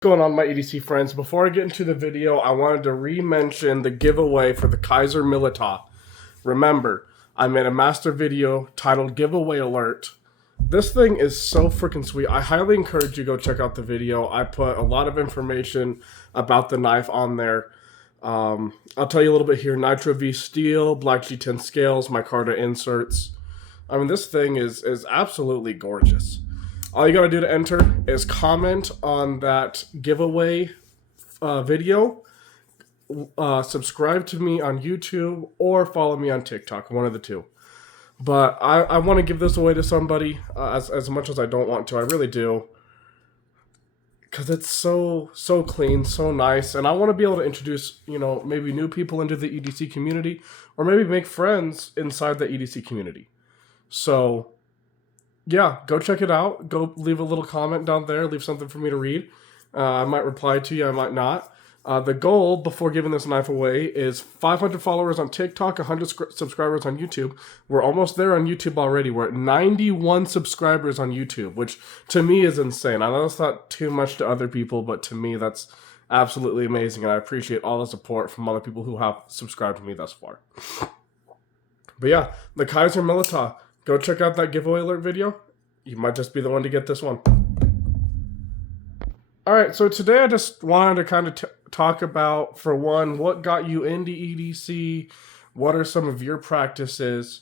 Going on, my EDC friends? Before I get into the video, I wanted to re-mention the giveaway for the Kaiser Milita. Remember, I made a master video titled Giveaway Alert. This thing is so freaking sweet. I highly encourage you to go check out the video. I put a lot of information about the knife on there. I'll tell you a little bit here. Nitro V steel, Black G10 scales, micarta inserts. I mean, this thing is absolutely gorgeous. All you gotta do to enter is comment on that giveaway video, subscribe to me on YouTube, or follow me on TikTok, one of the two. But I want to give this away to somebody as much as I don't want to. I really do. Because it's so clean, so nice. And I want to be able to introduce, maybe new people into the EDC community, or maybe make friends inside the EDC community. So yeah, go check it out. Go leave a little comment down there. Leave something for me to read. I might reply to you. I might not. The goal before giving this knife away is 500 followers on TikTok, 100 subscribers on YouTube. We're almost there on YouTube already. We're at 91 subscribers on YouTube, which to me is insane. I know it's not too much to other people, but to me that's absolutely amazing. And I appreciate all the support from other people who have subscribed to me thus far. But yeah, the Kaiser Milita. Go check out that giveaway alert video. You might just be the one to get this one. Alright, so today I just wanted to kind of talk about, for one, what got you into EDC, what are some of your practices,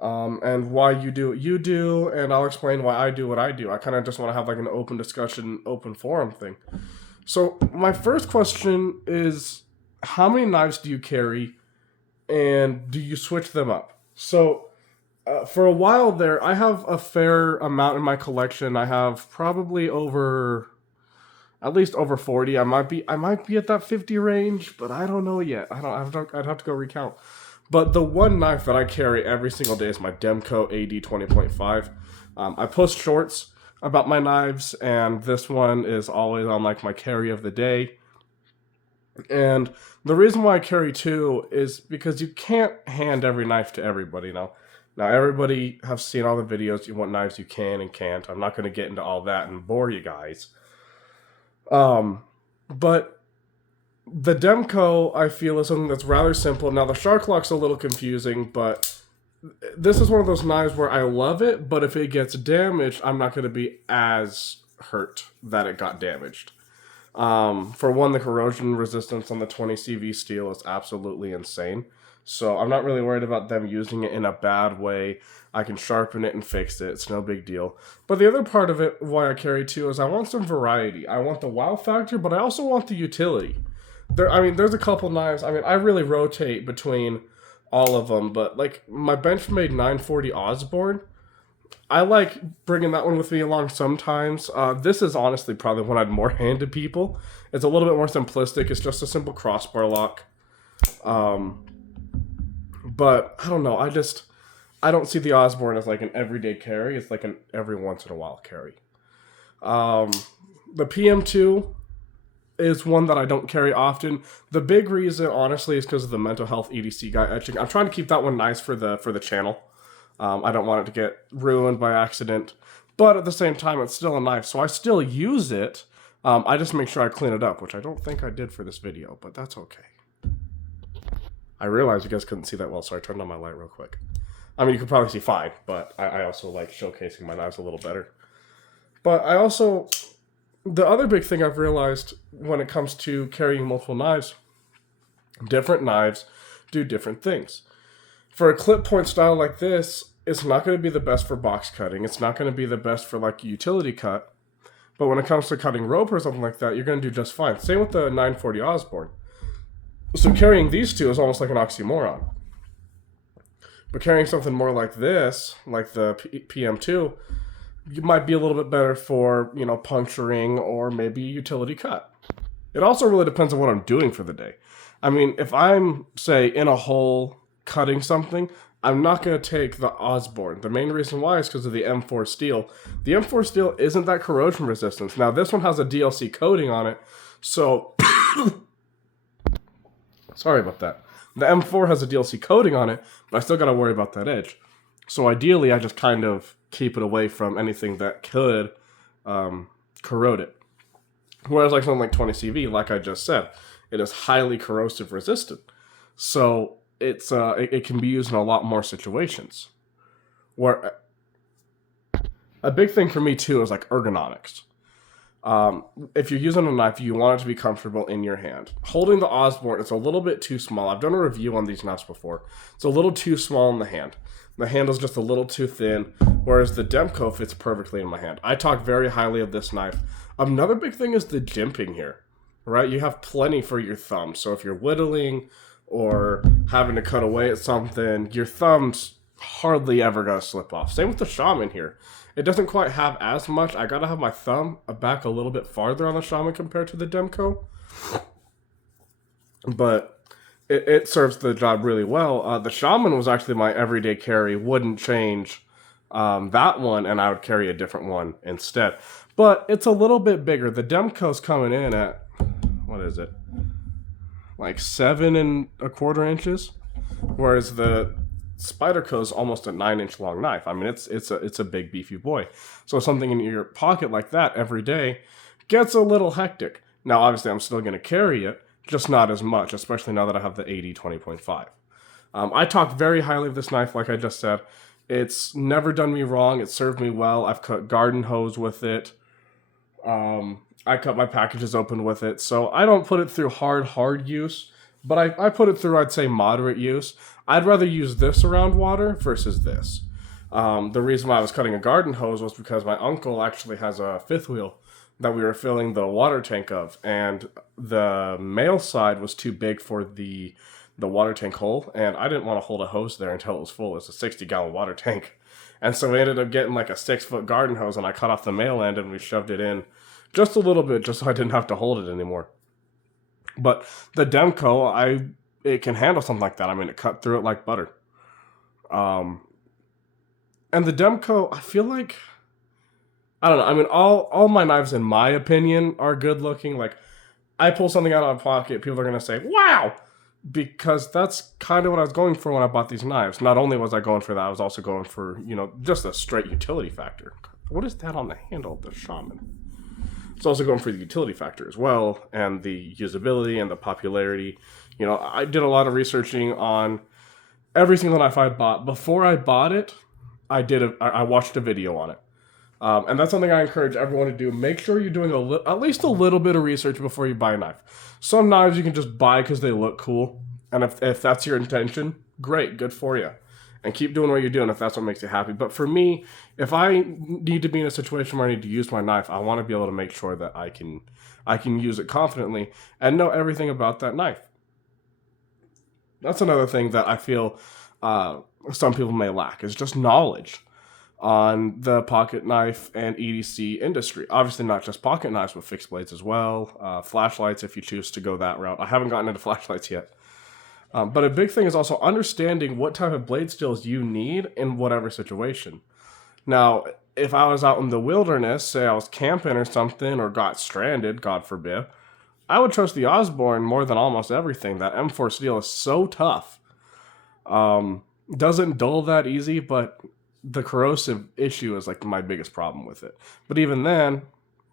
and why you do what you do, and I'll explain why I do what I do. I kind of just want to have like an open discussion, open forum thing. So my first question is, how many knives do you carry, and do you switch them up? So for a while there, I have a fair amount in my collection. I have probably at least over 40. I might be at that 50 range, but I don't know yet. I'd have to go recount. But the one knife that I carry every single day is my Demko AD 20.5. I post shorts about my knives, and this one is always on like my carry of the day. And the reason why I carry two is because you can't hand every knife to everybody now. Now, everybody have seen all the videos, what knives you can and can't. I'm not going to get into all that and bore you guys. But the Demko, I feel, is something that's rather simple. Now, the Sharklock's a little confusing, but this is one of those knives where I love it, but if it gets damaged, I'm not going to be as hurt that it got damaged. For one, the corrosion resistance on the 20 CV steel is absolutely insane. So I'm not really worried about them using it in a bad way. I can sharpen it and fix it. It's no big deal. But the other part of it, why I carry two, is I want some variety. I want the wow factor, but I also want the utility. There's a couple knives. I really rotate between all of them. But like my Benchmade 940 Osborne, I like bringing that one with me along sometimes. This is honestly probably one I'd more hand to people. It's a little bit more simplistic. It's just a simple crossbar lock. But I don't know. I don't see the Osborne as like an everyday carry. It's like an every once in a while carry. The PM2 is one that I don't carry often. The big reason, honestly, is because of the mental health EDC guy etching. I'm trying to keep that one nice for the channel. I don't want it to get ruined by accident. But at the same time, it's still a knife, so I still use it. I just make sure I clean it up, which I don't think I did for this video, but that's okay. I realized you guys couldn't see that well, so I turned on my light real quick. You can probably see fine, but I also like showcasing my knives a little better. But the other big thing I've realized when it comes to carrying multiple knives, different knives do different things. For a clip point style like this, it's not going to be the best for box cutting. It's not going to be the best for like a utility cut. But when it comes to cutting rope or something like that, you're going to do just fine. Same with the 940 Osborne. So carrying these two is almost like an oxymoron. But carrying something more like this, like the PM2, you might be a little bit better for, puncturing or maybe utility cut. It also really depends on what I'm doing for the day. If I'm, say, in a hole cutting something, I'm not going to take the Osborne. The main reason why is because of the M4 steel. The M4 steel isn't that corrosion resistance. Now, this one has a DLC coating on it, so sorry about that. The M4 has a DLC coating on it, but I still got to worry about that edge. So ideally, I just kind of keep it away from anything that could corrode it. Whereas like something like 20CV, like I just said, it is highly corrosive resistant. So it can be used in a lot more situations. Where a big thing for me too is like ergonomics. If you're using a knife, you want it to be comfortable in your hand. Holding the Osborne, it's a little bit too small. I've done a review on these knives before. It's a little too small in the hand. The handle's just a little too thin, whereas the Demko fits perfectly in my hand. I talk very highly of this knife. Another big thing is the jimping here, right? You have plenty for your thumb. So if you're whittling or having to cut away at something, your thumb's hardly ever gonna slip off. Same with the Shaman here. It doesn't quite have as much. I gotta have my thumb back a little bit farther on the Shaman compared to the Demko. But it serves the job really well. The Shaman was actually my everyday carry. Wouldn't change that one, and I would carry a different one instead. But it's a little bit bigger. The Demko's coming in at, what is it? Like 7¼ inches. Whereas the Spyderco is almost a 9-inch long knife. I mean, it's a big beefy boy. So something in your pocket like that every day gets a little hectic. Now, obviously, I'm still going to carry it, just not as much, especially now that I have the AD 20.5. I talked very highly of this knife, like I just said. It's never done me wrong. It served me well. I've cut garden hose with it. I cut my packages open with it. So I don't put it through hard use, but I put it through, I'd say, moderate use. I'd rather use this around water versus this. The reason why I was cutting a garden hose was because my uncle actually has a fifth wheel that we were filling the water tank of, and the male side was too big for the water tank hole, and I didn't want to hold a hose there until it was full. It's a 60-gallon water tank. And so we ended up getting like a 6-foot garden hose, and I cut off the male end and we shoved it in just a little bit just so I didn't have to hold it anymore. But the Demko, it can handle something like that. I mean, it cut through it like butter. And the Demko, I feel like, I don't know. I mean, all my knives, in my opinion, are good looking. Like, I pull something out of my pocket, people are going to say, wow! Because that's kind of what I was going for when I bought these knives. Not only was I going for that, I was also going for, just a straight utility factor. What is that on the handle of the Shaman? It's also going for the utility factor as well, and the usability and the popularity. I did a lot of researching on every single knife I bought. Before I bought it, I watched a video on it. And that's something I encourage everyone to do. Make sure you're doing at least a little bit of research before you buy a knife. Some knives you can just buy because they look cool. And if that's your intention, great, good for you. And keep doing what you're doing if that's what makes you happy. But for me, if I need to be in a situation where I need to use my knife, I want to be able to make sure that I can use it confidently and know everything about that knife. That's another thing that I feel some people may lack, is just knowledge on the pocket knife and EDC industry. Obviously not just pocket knives, but fixed blades as well. Flashlights, if you choose to go that route. I haven't gotten into flashlights yet. But a big thing is also understanding what type of blade steels you need in whatever situation. Now, if I was out in the wilderness, say I was camping or something, or got stranded, God forbid, I would trust the Osborne more than almost everything. That M4 steel is so tough. Doesn't dull that easy, but the corrosive issue is like my biggest problem with it. But even then,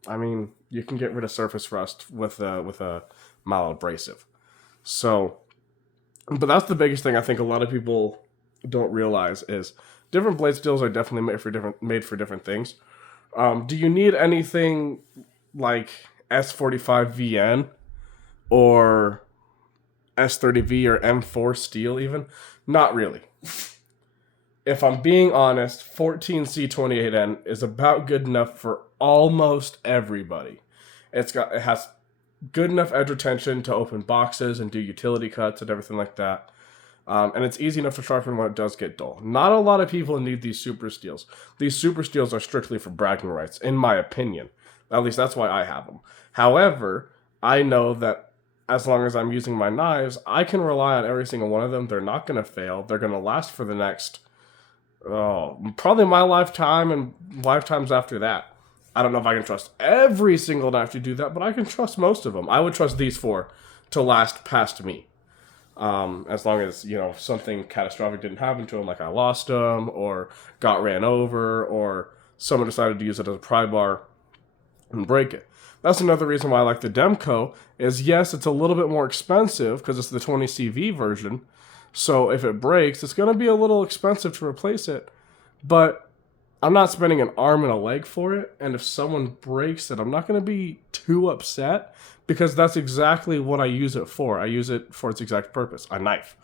I mean, you can get rid of surface rust with a mild abrasive. So, but that's the biggest thing I think a lot of people don't realize is different blade steels are definitely made for different things. Do you need anything like S45VN or S30V or M4 steel even? Not really. If I'm being honest, 14C28N is about good enough for almost everybody. It has good enough edge retention to open boxes and do utility cuts and everything like that. And it's easy enough to sharpen when it does get dull. Not a lot of people need these super steels. These super steels are strictly for bragging rights, in my opinion. At least that's why I have them. However, I know that as long as I'm using my knives, I can rely on every single one of them. They're not going to fail. They're going to last for the next, probably my lifetime and lifetimes after that. I don't know if I can trust every single knife to do that, but I can trust most of them. I would trust these 4 to last past me. As long as, something catastrophic didn't happen to them, like I lost them, or got ran over, or someone decided to use it as a pry bar and break it. That's another reason why I like the Demco, is yes, it's a little bit more expensive because it's the 20CV version. So if it breaks, it's going to be a little expensive to replace it. But I'm not spending an arm and a leg for it. And if someone breaks it, I'm not going to be too upset because that's exactly what I use it for. I use it for its exact purpose, a knife.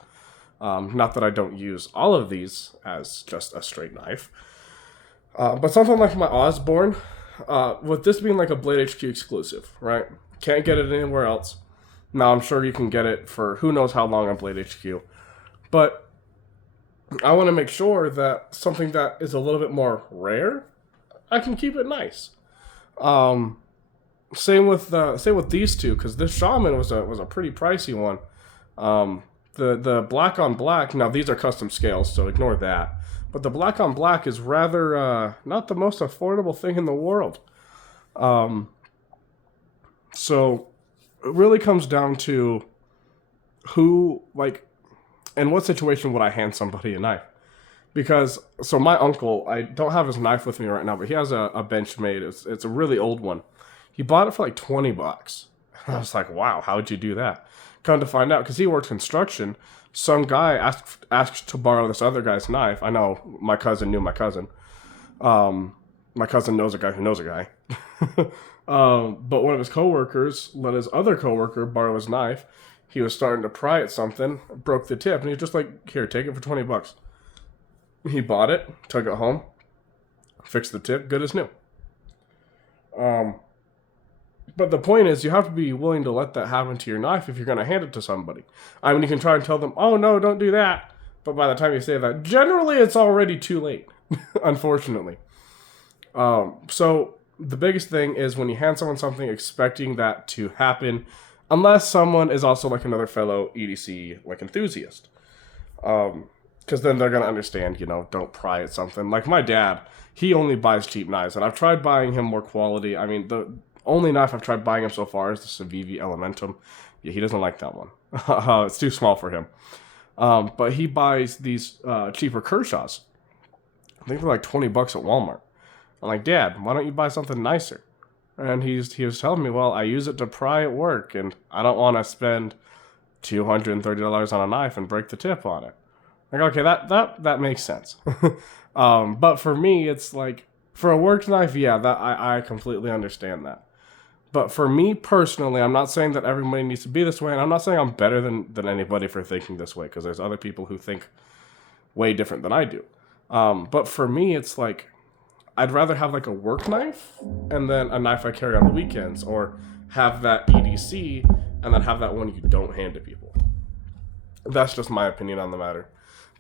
Not that I don't use all of these as just a straight knife. But something like my Osborne, with this being like a Blade HQ exclusive, right? Can't get it anywhere else. Now, I'm sure you can get it for who knows how long on Blade HQ. But I want to make sure that something that is a little bit more rare, I can keep it nice. Same with these two, because this Shaman was a pretty pricey one. The black on black, now these are custom scales, so ignore that. But the black on black is rather not the most affordable thing in the world. So it really comes down to who, like, in what situation would I hand somebody a knife? Because, so my uncle, I don't have his knife with me right now, but he has a Benchmade. It's a really old one. He bought it for like $20. I was like, wow, how'd you do that? Come to find out, because he worked construction, some guy asked to borrow this other guy's knife. I know, my cousin knew my cousin. My cousin knows a guy who knows a guy. But one of his coworkers let his other coworker borrow his knife. He was starting to pry at something, broke the tip, and he was just like, here, take it for $20. He bought it, took it home, fixed the tip, good as new. But the point is, you have to be willing to let that happen to your knife if you're going to hand it to somebody. I mean, you can try and tell them, oh, no, don't do that. But by the time you say that, generally it's already too late, unfortunately. So the biggest thing is when you hand someone something expecting that to happen, unless someone is also like another fellow EDC like enthusiast. Because then they're going to understand, don't pry at something. Like my dad, he only buys cheap knives, and I've tried buying him more quality. I mean, the only knife I've tried buying him so far is the Civivi Elementum. Yeah, he doesn't like that one. It's too small for him. But he buys these cheaper Kershaws. I think they're like $20 at Walmart. I'm like, Dad, why don't you buy something nicer? And he was telling me, well, I use it to pry at work, and I don't want to spend $230 on a knife and break the tip on it. Like, okay, that makes sense. But for me, it's like, for a work knife, yeah, that I completely understand that. But for me personally, I'm not saying that everybody needs to be this way, and I'm not saying I'm better than anybody for thinking this way, because there's other people who think way different than I do. But for me, it's like, I'd rather have like a work knife and then a knife I carry on the weekends, or have that EDC and then have that one you don't hand to people. That's just my opinion on the matter.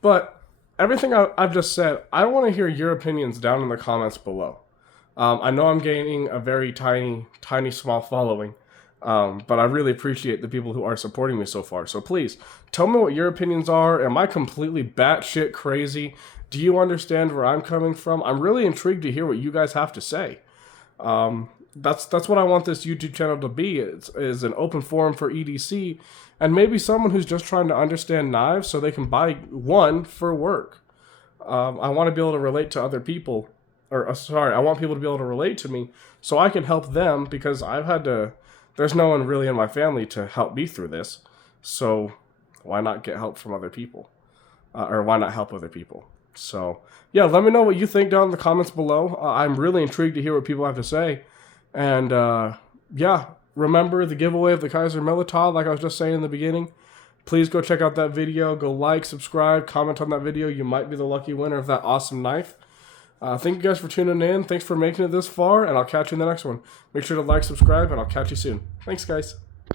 But everything I've just said, I want to hear your opinions down in the comments below. I know I'm gaining a very tiny, small following, but I really appreciate the people who are supporting me so far. So please, tell me what your opinions are. Am I completely batshit crazy? Do you understand where I'm coming from? I'm really intrigued to hear what you guys have to say. That's what I want this YouTube channel to be, is an open forum for EDC, and maybe someone who's just trying to understand knives so they can buy one for work. I want to be able to relate to other people. I want people to be able to relate to me so I can help them, because there's no one really in my family to help me through this. So why not get help from other people? Or why not help other people? So yeah, let me know what you think down in the comments below. I'm really intrigued to hear what people have to say. And yeah, remember the giveaway of the Kaiser Militao, like I was just saying in the beginning. Please go check out that video. Go like, subscribe, comment on that video. You might be the lucky winner of that awesome knife. Thank you guys for tuning in. Thanks for making it this far, and I'll catch you in the next one. Make sure to like, subscribe, and I'll catch you soon. Thanks, guys.